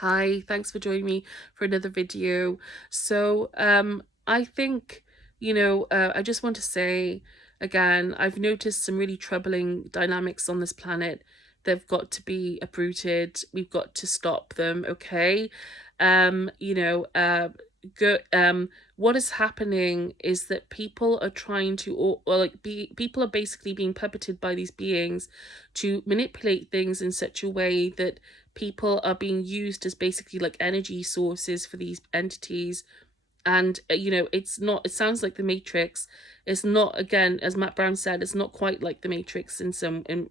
Hi, thanks for joining me for another video. So, I think, I just want to say again, I've noticed some really troubling dynamics on this planet. They've got to be uprooted. We've got to stop them, okay? Um, you know, uh, go, what is happening is that people are trying to, or like, people are basically being puppeted by these beings to manipulate things in such a way that people are being used as basically like energy sources for these entities. And it's not, it sounds like the Matrix. It's not, again, as Matt Brown said, it's not quite like the Matrix in some and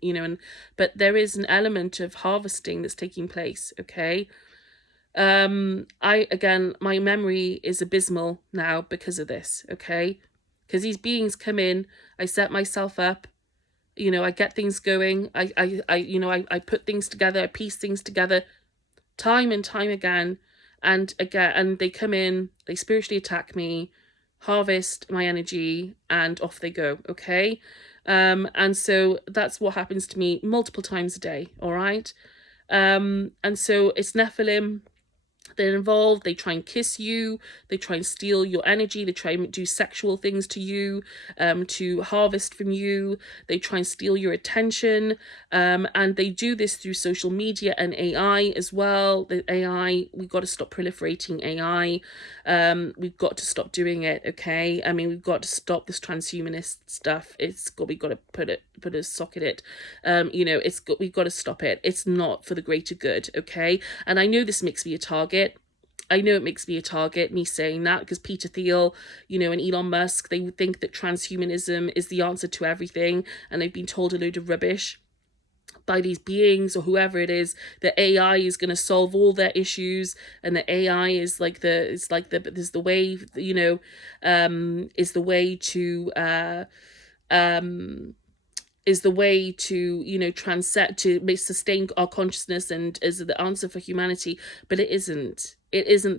but there is an element of harvesting that's taking place, okay? I again, my memory is abysmal now because of this, okay? Because these beings come in, I set myself up, I get things going, I put things together, I piece things together time and time again, and they come in, they spiritually attack me, harvest my energy, and off they go, okay? And so that's what happens to me multiple times a day, all right? And so it's Nephilim. They're involved, they try and kiss you, they try and steal your energy, they try and do sexual things to you, to harvest from you, they try and steal your attention, and they do this through social media and AI as well. The AI, we've got to stop proliferating AI. We've got to stop doing it, okay? I mean, we've got to stop this transhumanist stuff. We've got to put a sock in it. We've got to stop it. It's not for the greater good, okay? And I know this makes me a target. I know it makes me a target, me saying that, because Peter Thiel, and Elon Musk, they would think that transhumanism is the answer to everything, and they've been told a load of rubbish by these beings or whoever it is, that AI is going to solve all their issues, and that AI is like there's the way, is the way to is the way to transcend, to sustain our consciousness, and is the answer for humanity. But it isn't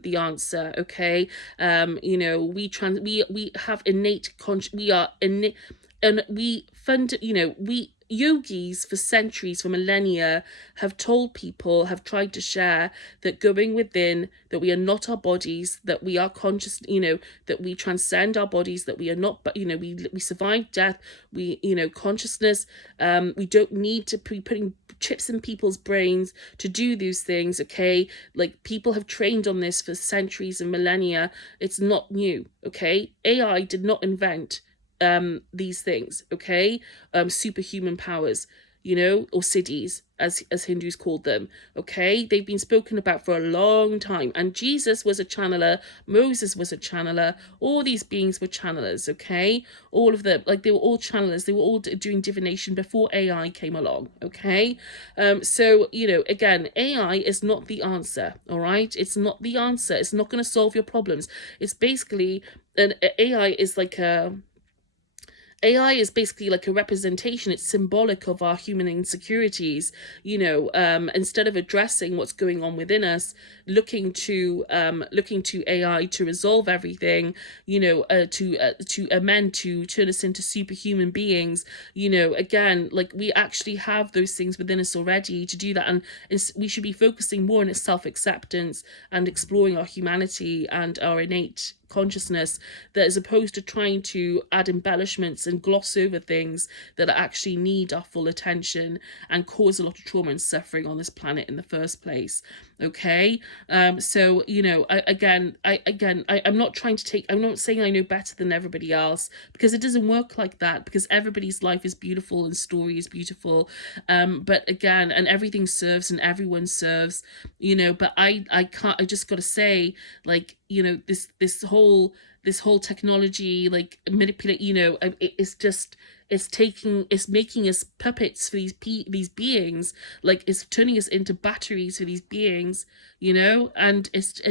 the answer, okay? We have innate we are innate, and we fund we yogis for centuries, for millennia, have told people, have tried to share that going within, that we are not our bodies, that we are conscious, that we transcend our bodies, that we are not, but we survive death, we consciousness. We don't need to be putting chips in people's brains to do these things, okay? Like, people have trained on this for centuries and millennia. It's not new, okay? AI did not invent these things, okay? Superhuman powers, or siddhis, as Hindus called them, okay? They've been spoken about for a long time, and Jesus was a channeler, Moses was a channeler, all these beings were channelers, okay? All of them, like, they were all channelers, they were all doing divination before AI came along, okay? So again, AI is not the answer, all right? It's not the answer. It's not going to solve your problems. It's basically an AI is like a AI is basically like a representation. It's symbolic of our human insecurities. Instead of addressing what's going on within us, looking to AI to resolve everything, to amend, to turn us into superhuman beings. Again, like, we actually have those things within us already to do that, and we should be focusing more on its self-acceptance and exploring our humanity and our innate consciousness, that as opposed to trying to add embellishments and gloss over things that actually need our full attention and cause a lot of trauma and suffering on this planet in the first place, okay? So I'm not trying to take, I'm not saying I know better than everybody else, because it doesn't work like that, because everybody's life is beautiful and story is beautiful, but again, and everything serves and everyone serves, but I can't, I just gotta say, like, this whole technology, like, manipulate, it's making us puppets for these beings, like, it's turning us into batteries for these beings, and it's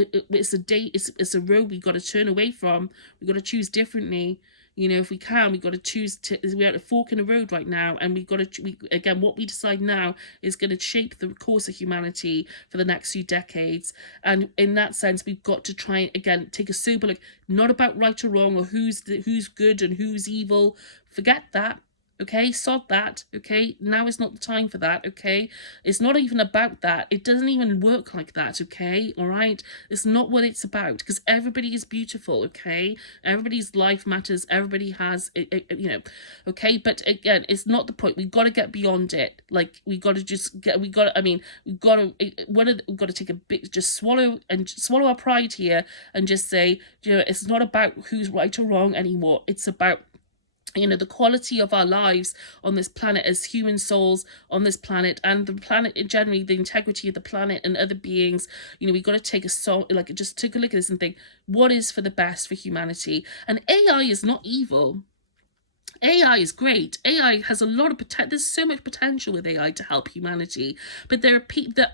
a road we got to turn away from. We got to choose differently. If we can, we got to choose we're at a fork in the road right now, and again, what we decide now is going to shape the course of humanity for the next few decades. And in that sense, we've got to try and, again, take a sober look, not about right or wrong, or who's good and who's evil. Forget that. Okay, sod that. Okay, now is not the time for that. Okay, it's not even about that. It doesn't even work like that. Okay, all right, it's not what it's about, because everybody is beautiful. Okay, everybody's life matters. Everybody has okay, but again, it's not the point. We've got to get beyond it. Like, we got to just get, we got to, I mean, we've got to, we've got to take a bit, just swallow our pride here, and just say, it's not about who's right or wrong anymore. It's about, the quality of our lives on this planet as human souls on this planet, and the planet generally, the integrity of the planet and other beings. We got to take just take a look at this and think, what is for the best for humanity? And AI is not evil. AI is great. AI has a lot of potential. There's so much potential with AI to help humanity. But there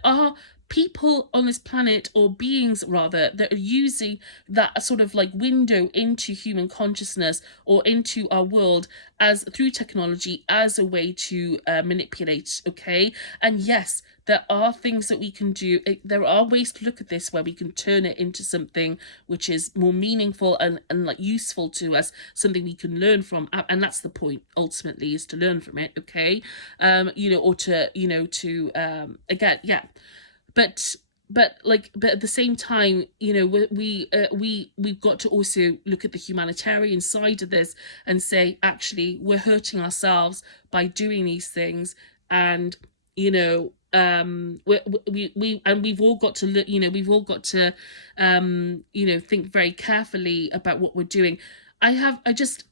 are people on this planet, or beings rather, that are using that sort of like window into human consciousness or into our world as through technology as a way to manipulate. Okay, and yes, there are things that we can do. There are ways to look at this where we can turn it into something which is more meaningful and like useful to us, something we can learn from, and that's the point ultimately, is to learn from it. Okay, or to again, yeah. But at the same time, we've got to also look at the humanitarian side of this and say, actually, we're hurting ourselves by doing these things. And we've all got to look, think very carefully about what we're doing. I just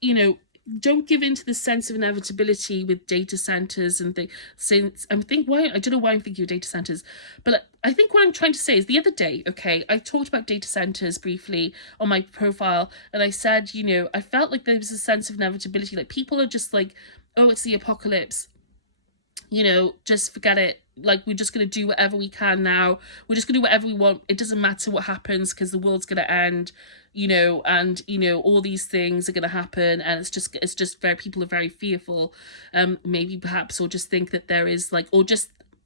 don't give in to the sense of inevitability with data centers and things. Since I don't know why I'm thinking of data centers, but I think what I'm trying to say is, the other day, okay, I talked about data centers briefly on my profile, and I said, I felt like there was a sense of inevitability. Like, people are just like, oh, it's the apocalypse. Just forget it. Like, we're just going to do whatever we can now. We're just going to do whatever we want. It doesn't matter what happens, because the world's going to end, and, all these things are going to happen. And it's just very, people are very fearful. Maybe perhaps, or just think that there is like,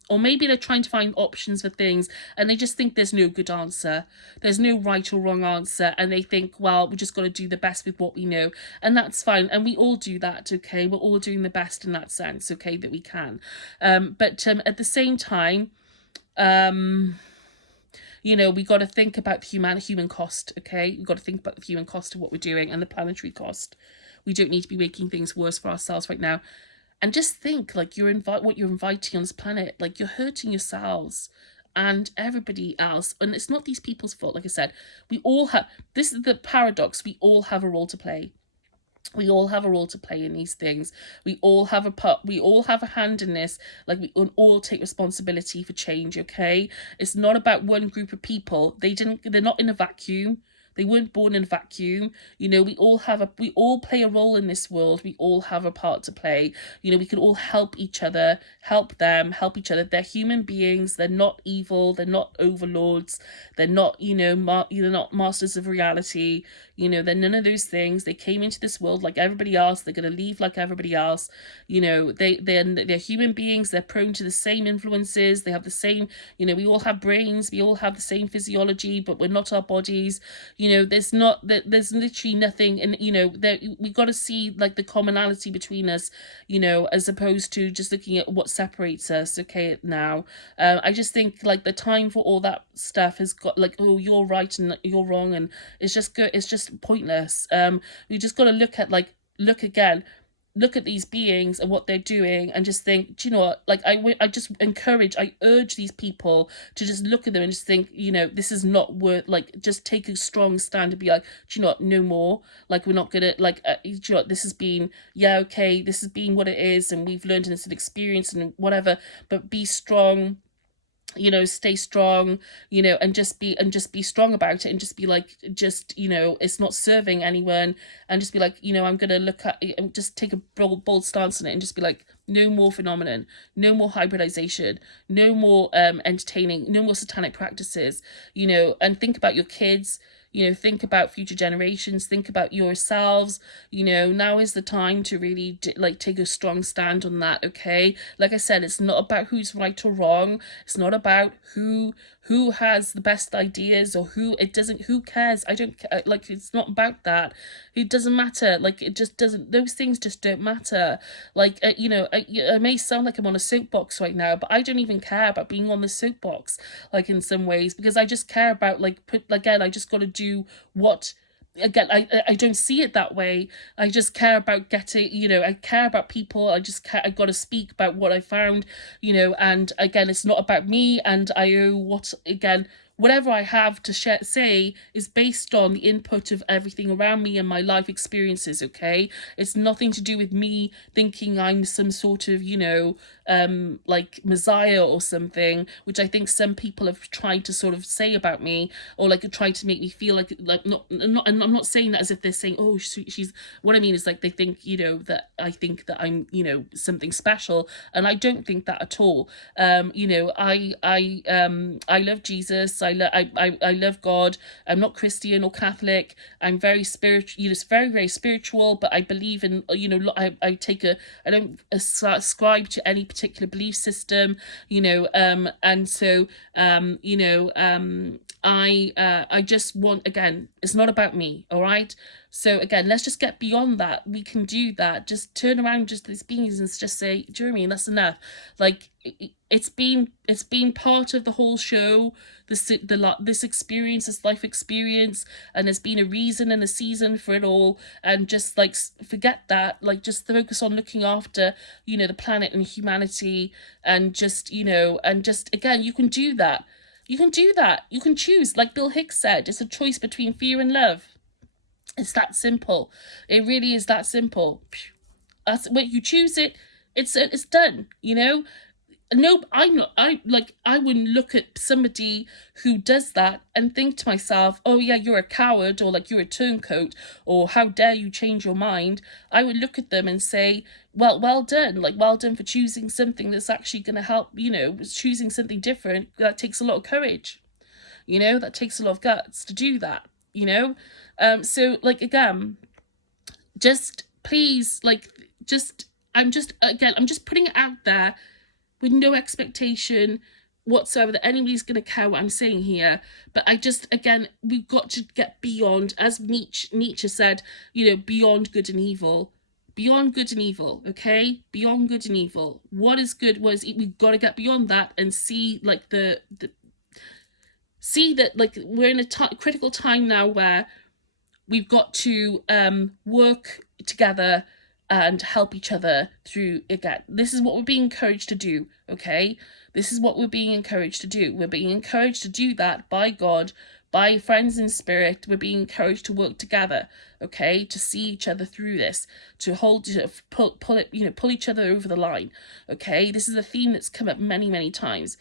or maybe they're trying to find options for things, and they just think there's no good answer. There's no right or wrong answer. And they think, well, we just got to do the best with what we know. And that's fine. And we all do that, okay? We're all doing the best in that sense, okay, that we can. But at the same time, we got to think about the human cost, okay? We've got to think about the human cost of what we're doing, and the planetary cost. We don't need to be making things worse for ourselves right now. And just think, like, what you're inviting on this planet, like, you're hurting yourselves and everybody else. And it's not these people's fault. Like I said, we all have, this is the paradox, we all have a role to play. We all have a role to play in these things. We all have a part. We all have a hand in this. Like, we all take responsibility for change. Okay, it's not about one group of people. They're not in a vacuum. They weren't born in a vacuum. We all play a role in this world. We all have a part to play. We can all help each other, help them, help each other. They're human beings. They're not evil. They're not overlords. They're not, they're not masters of reality. They're none of those things. They came into this world like everybody else. They're going to leave like everybody else. They're human beings. They're prone to the same influences. They have the same, we all have brains. We all have the same physiology, but we're not our bodies. There's literally nothing, and we got to see like the commonality between us, as opposed to just looking at what separates us. Okay, now, I just think like the time for all that stuff has got, like, oh, you're right and you're wrong, and it's just pointless. We just got to look at these beings and what they're doing, and just think, do you know what, like, I urge these people to just look at them and just think, this is not worth, like, just take a strong stand and be like, do you know what, no more. Like, we're not gonna, like, do you know what, this has been, yeah, okay, this has been what it is, and we've learned, and it's an experience and whatever, but be strong, stay strong, and just be strong about it, and just be like, it's not serving anyone, and just be like, I'm gonna look at it and just take a bold stance on it, and just be like, no more phenomenon, no more hybridization, no more entertaining, no more satanic practices, and think about your kids, you know, think about future generations, think about yourselves. You know, now is the time to really like take a strong stand on that. Okay, like I said, it's not about who's right or wrong. It's not about who has the best ideas, or who cares. I don't like, it's not about that. It doesn't matter. Like, it just doesn't, those things just don't matter. Like, you know, I may sound like I'm on a soapbox right now, but I don't even care about being on the soapbox, like, in some ways, because I just care about, like, again, I just got to do what, again, I don't see it that way. I just care about getting, you know, I care about people. I got to speak about what I found, you know, and again, it's not about me, and I owe whatever I have to say is based on the input of everything around me and my life experiences. Okay, it's nothing to do with me thinking I'm some sort of, you know, like messiah or something, which I think some people have tried to sort of say about me, or like tried to make me feel like not, and I'm not saying that as if they're saying, oh, she's, what I mean is, like, they think, you know, that I think that I'm, you know, something special, and I don't think that at all. You know, I love Jesus. I love God. I'm not Christian or Catholic. I'm very spiritual, you know, very, very spiritual, but I believe in, you know, I don't ascribe to any particular belief system, you know, and so, you know, I just want, again, it's not about me, all right? So again, let's just get beyond that. We can do that. Just turn around just these beings and just say, do you know what I mean? That's enough. Like, it's been part of the whole show, this experience, this life experience, and there's been a reason and a season for it all. And just, like, forget that. Like, just focus on looking after, you know, the planet and humanity, and just, you know, and just, again, you can do that. You can do that. You can choose. Like Bill Hicks said, it's a choice between fear and love. It's that simple. It really is that simple. That's when you choose it. It's done. You know. No, I'm not. I wouldn't look at somebody who does that and think to myself, oh yeah, you're a coward, or like, you're a turncoat, or how dare you change your mind. I would look at them and say, well done. Like, well done for choosing something that's actually going to help. You know, choosing something different. That takes a lot of courage. You know, that takes a lot of guts to do that. You know, so, like, again, just please, like, I'm just putting it out there with no expectation whatsoever that anybody's going to care what I'm saying here. But I just, again, we've got to get beyond, as Nietzsche said, you know, beyond good and evil. Beyond good and evil, okay? Beyond good and evil. What is good? We've got to get beyond that and see, like, see that, like, we're in a critical time now where we've got to work together and help each other through. Again, this is what we're being encouraged to do, okay? This is what we're being encouraged to do. We're being encouraged to do that by God, by friends in spirit. We're being encouraged to work together, okay? To see each other through this, to pull it, you know, pull each other over the line, okay? This is a theme that's come up many, many times.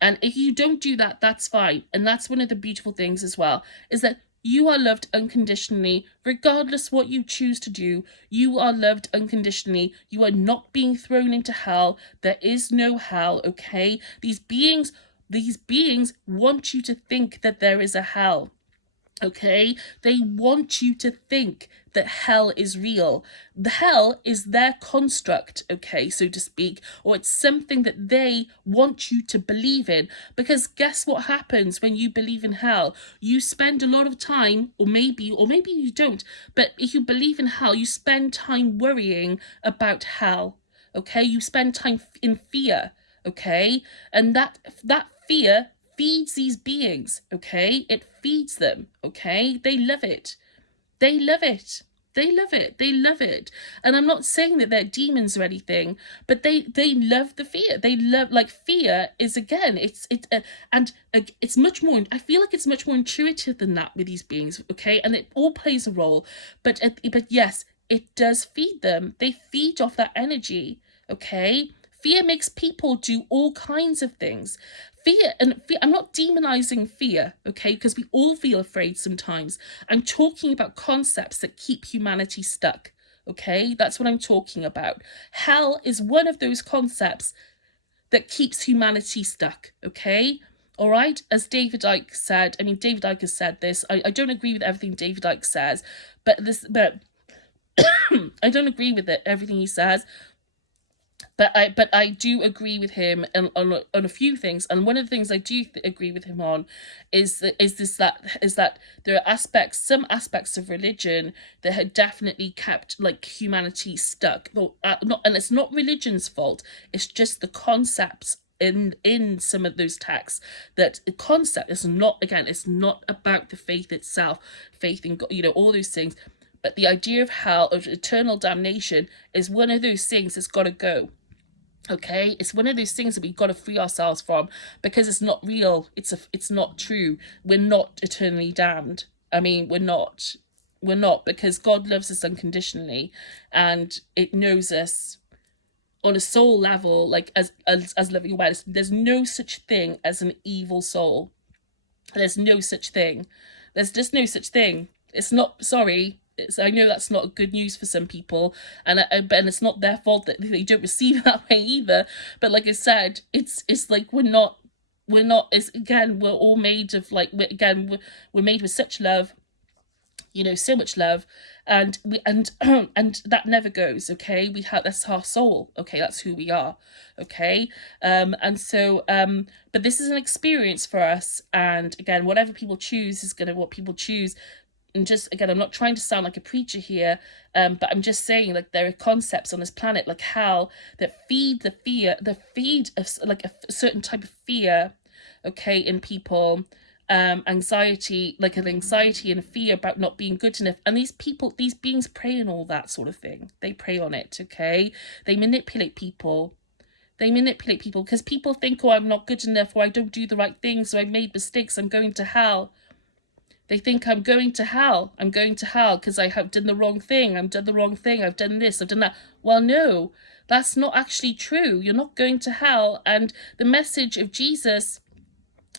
And if you don't do that, that's fine. And that's one of the beautiful things as well, is that you are loved unconditionally, regardless what you choose to do. You are loved unconditionally. You are not being thrown into hell. There is no hell, okay? These beings want you to think that there is a hell. Okay, they want you to think that hell is real. The hell is their construct, okay, so to speak, or it's something that they want you to believe in. Because guess what happens when you believe in hell? You spend a lot of time, or maybe you don't, but if you believe in hell, you spend time worrying about hell. Okay, you spend time in fear. Okay, and that fear feeds these beings, okay? It feeds them, okay? They love it. They love it. They love it. They love it. And I'm not saying that they're demons or anything, but they love the fear. They love, like, fear is, again, it's much more, I feel like it's much more intuitive than that with these beings, okay? And it all plays a role, but yes, it does feed them. They feed off that energy, okay? Fear makes people do all kinds of things. Fear, I'm not demonizing fear, okay, because we all feel afraid sometimes. I'm talking about concepts that keep humanity stuck, okay? That's what I'm talking about. Hell is one of those concepts that keeps humanity stuck, okay? All right, as David Icke said, I mean, David Icke has said this. I don't agree with everything David Icke says, but I don't agree with everything he says, but I do agree with him on a few things. And one of the things I do agree with him on is that there are some aspects of religion that had definitely kept like humanity stuck. And it's not religion's fault. It's just the concepts in some of those texts, that the concept is not, again, it's not about the faith itself, faith in God, all those things. But the idea of hell, of eternal damnation, is one of those things that's got to go. Okay, it's one of those things that we've got to free ourselves from, because it's not real. It's not true. We're not eternally damned. I mean, we're not, because God loves us unconditionally, and it knows us on a soul level, like as living awareness. There's no such thing as an evil soul. There's no such thing. There's just no such thing. It's not, sorry. I know that's not good news for some people, and it's not their fault that they don't receive it that way either. But like I said, it's like we're not. It's, again, we're all made of, like, we're made with such love, so much love, and and that never goes. Okay, that's our soul. Okay, that's who we are. Okay, and so but this is an experience for us, and again, whatever people choose is gonna what people choose. And just, again, I'm not trying to sound like a preacher here, but I'm just saying, like, there are concepts on this planet like hell that feed of like a certain type of fear, okay, in people, anxiety, like an anxiety and fear about not being good enough. And these beings prey on all that sort of thing. They prey on it, okay? They manipulate people. Because people think, oh, I'm not good enough, or I don't do the right thing, so I made mistakes, I'm going to hell. They think I'm going to hell. I'm going to hell because I have done the wrong thing. I've done the wrong thing. I've done this. I've done that. Well, no, that's not actually true. You're not going to hell. And the message of Jesus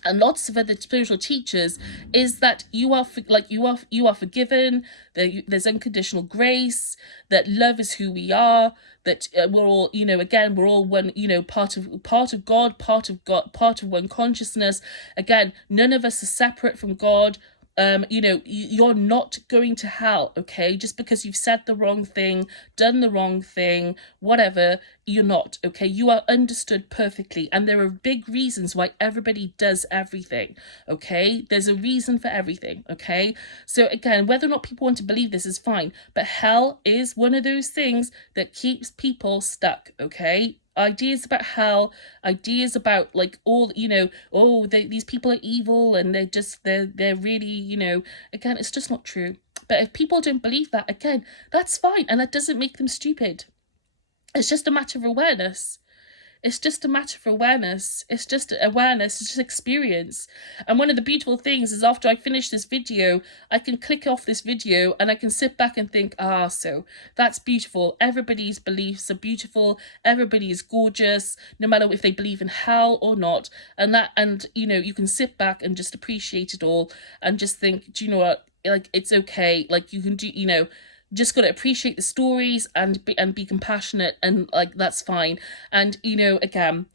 and lots of other spiritual teachers is that you are forgiven. There's unconditional grace. That love is who we are. That we're all, again, we're all one. Part of God, part of one consciousness. Again, none of us are separate from God. You're not going to hell, okay? Just because you've said the wrong thing, done the wrong thing, whatever, you're not, okay? You are understood perfectly, and there are big reasons why everybody does everything, okay? There's a reason for everything, okay? So again, whether or not people want to believe this is fine, but hell is one of those things that keeps people stuck, okay? Ideas about hell, ideas about, like, all, these people are evil, and they're really, again, it's just not true. But if people don't believe that, again, that's fine, and that doesn't make them stupid. It's just a matter of awareness. It's just awareness. It's just experience. And one of the beautiful things is, after I finish this video, I can click off this video and I can sit back and think, so that's beautiful. Everybody's beliefs are beautiful. Everybody is gorgeous, no matter if they believe in hell or not. And you can sit back and just appreciate it all and just think, do you know what? Like, it's okay. Like, you can do, just got to appreciate the stories and be compassionate, and, like, that's fine. And again,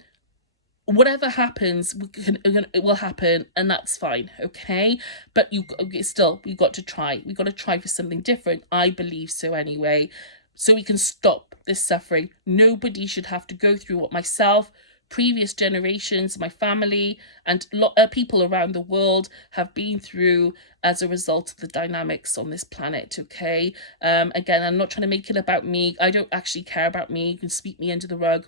whatever happens, it will happen, and that's fine, okay? But we got to try. We got to try for something different. I believe so anyway, so we can stop this suffering. Nobody should have to go through what myself, previous generations, my family, and people around the world have been through as a result of the dynamics on this planet, okay? Again, I'm not trying to make it about me. I don't actually care about me. You can sweep me under the rug.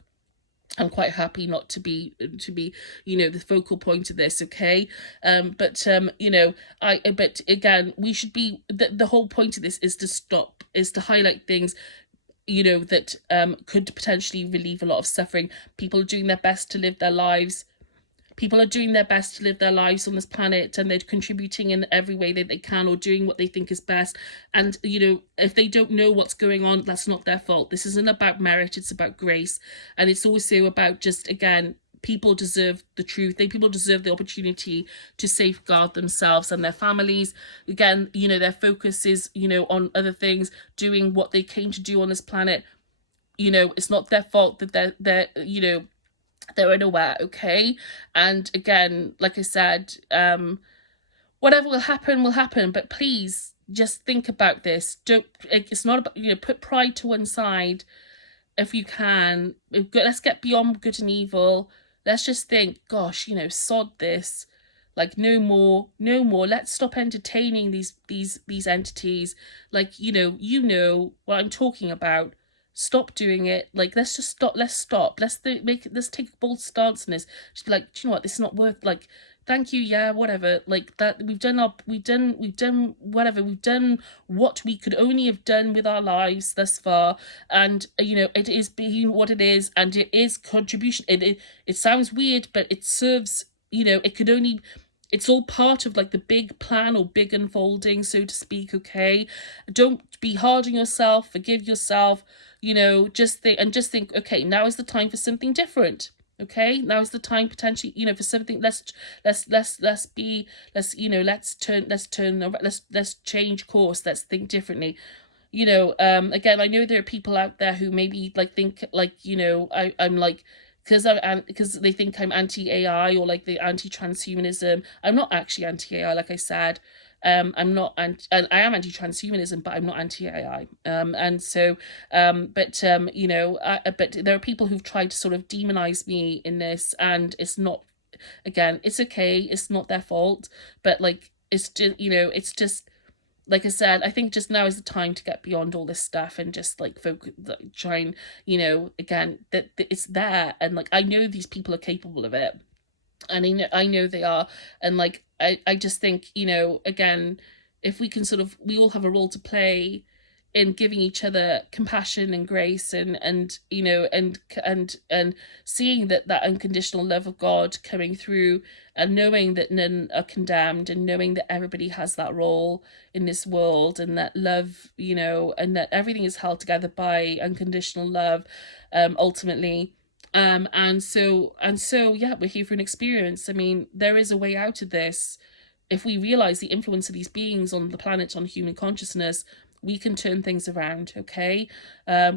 I'm quite happy not to be the focal point of this, okay? But again, we should be, the whole point of this is to highlight things that could potentially relieve a lot of suffering. People are doing their best to live their lives. People are doing their best to live their lives on this planet, and they're contributing in every way that they can, or doing what they think is best. And, if they don't know what's going on, that's not their fault. This isn't about merit, it's about grace. And it's also about, just, again, people deserve the truth. People deserve the opportunity to safeguard themselves and their families. Again, their focus is, on other things, doing what they came to do on this planet. It's not their fault that they're They're unaware, okay? And again, like I said, whatever will happen, but please just think about this. Don't, it's not about, put pride to one side if you can. Let's get beyond good and evil. Let's just think, gosh, sod this. Like, no more, no more. Let's stop entertaining these entities. Like, you know what I'm talking about. Stop doing it. Like, let's just stop. Let's stop. Let's take a bold stance on this. Just be like, do you know what? This is not worth, like, thank you, yeah, whatever. Like, that we've done whatever. We've done what we could only have done with our lives thus far. And it is being what it is, and it is contribution. It sounds weird, but it serves, it could only, it's all part of like the big plan or big unfolding, so to speak. Okay, don't be hard on yourself, forgive yourself. Just think, okay, now is the time for something different. Okay, now is the time potentially, for something. Let's change course. Let's think differently. Again, I know there are people out there who maybe like think like, I'm like, because they think I'm anti-AI or like the anti-transhumanism. I'm not actually anti-AI, like I said. I'm not and I am anti-transhumanism, but I'm not anti-AI. And so, but there are people who've tried to sort of demonize me in this, and it's not. Again, it's okay. It's not their fault, but like, it's just, like I said, I think just now is the time to get beyond all this stuff and just like focus, like, try and, again, that it's there, and like, I know these people are capable of it, and I know they are. And like, I just think, again, if we can sort of, we all have a role to play in giving each other compassion and grace, and and seeing that unconditional love of God coming through, and knowing that none are condemned, and knowing that everybody has that role in this world, and that love, and that everything is held together by unconditional love, ultimately. And so yeah, we're here for an experience. I mean, there is a way out of this. If we realize the influence of these beings on the planet, on human consciousness, we can turn things around. Okay,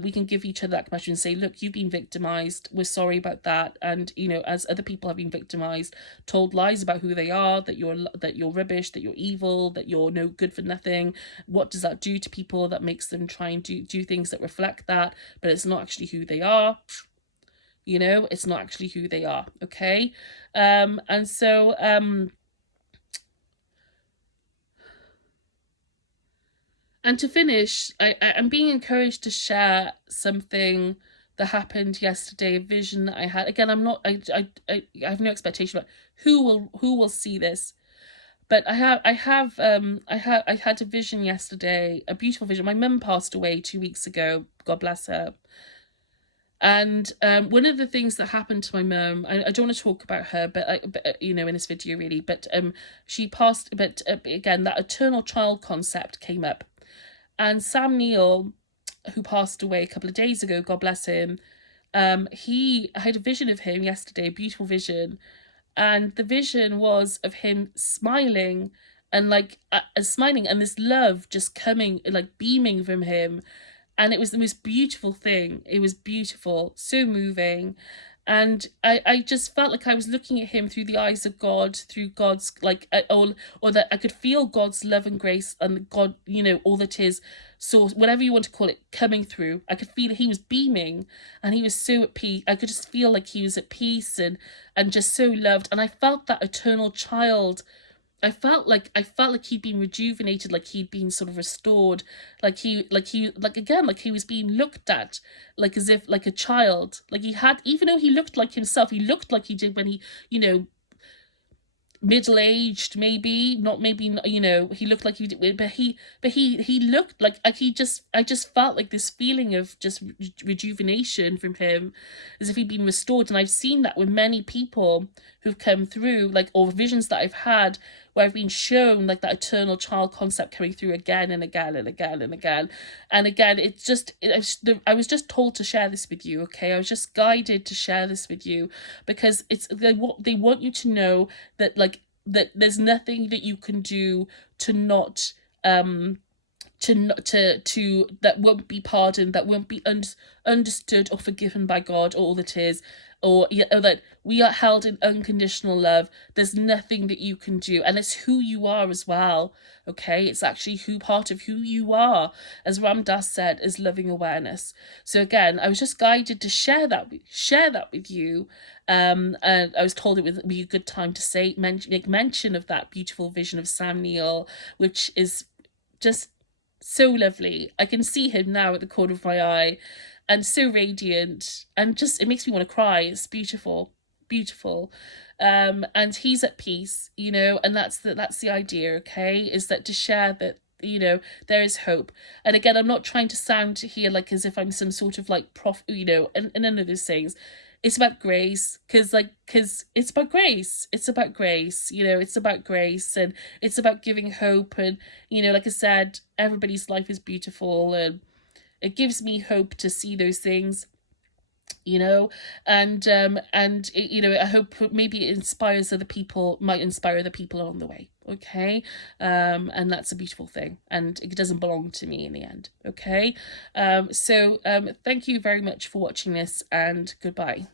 we can give each other that compassion and say, look, you've been victimized, we're sorry about that. And as other people have been victimized, told lies about who they are, that you're rubbish, that you're evil, that you're no good for nothing, what does that do to people? That makes them try and do things that reflect that, but it's not actually who they are. It's not actually who they are. Okay. And so and to finish, I'm being encouraged to share something that happened yesterday, a vision that I had. Again, I'm not, I have no expectation about who will see this, but I had a vision yesterday, a beautiful vision. My mum passed away 2 weeks ago, God bless her. And one of the things that happened to my mum, I don't want to talk about her, but in this video really, but she passed. But again, that eternal child concept came up, and Sam Neill, who passed away a couple of days ago, God bless him, I had a vision of him yesterday, a beautiful vision, and the vision was of him smiling, and like smiling, and this love just coming, like beaming from him, and it was the most beautiful thing. It was beautiful, so moving. And I just felt like I was looking at him through the eyes of God, through God's, like, or that I could feel God's love and grace, and God, all that is source, whatever you want to call it, coming through. I could feel he was beaming, and he was so at peace. I could just feel like he was at peace, and just so loved. And I felt that eternal child. I felt like he'd been rejuvenated, like he'd been sort of restored, like he was being looked at, like as if like a child, like he had, even though he looked like himself, he looked like he did when he, middle-aged, maybe not, maybe, he looked like he did, but he looked like, I just felt like this feeling of just rejuvenation from him, as if he'd been restored. And I've seen that with many people who've come through, like, or visions that I've had where I've been shown like that eternal child concept coming through again and again and again and again and again. I was just told to share this with you. Okay, I was just guided to share this with you, because they want you to know that, like, that there's nothing that you can do to not to that won't be pardoned, that won't be understood or forgiven by God, all that is, or that we are held in unconditional love. There's nothing that you can do, and it's who you are as well. Okay, it's actually part of who you are, as Ram Dass said, is loving awareness. So again, I was just guided to share that with you. And I was told it would be a good time to make mention of that beautiful vision of Sam Neill, which is just so lovely. I can see him now at the corner of my eye, and so radiant, and just it makes me want to cry. It's beautiful, beautiful. And he's at peace, and that's the idea. Okay, is that to share that, there is hope. And again, I'm not trying to sound here like as if I'm some sort of like and none of those things. It's about grace, because it's about grace. It's about grace, it's about grace, and it's about giving hope. And like I said, everybody's life is beautiful, and it gives me hope to see those things, and I hope maybe it might inspire other people along the way. Okay, and that's a beautiful thing, and it doesn't belong to me in the end. Okay, so thank you very much for watching this, and goodbye.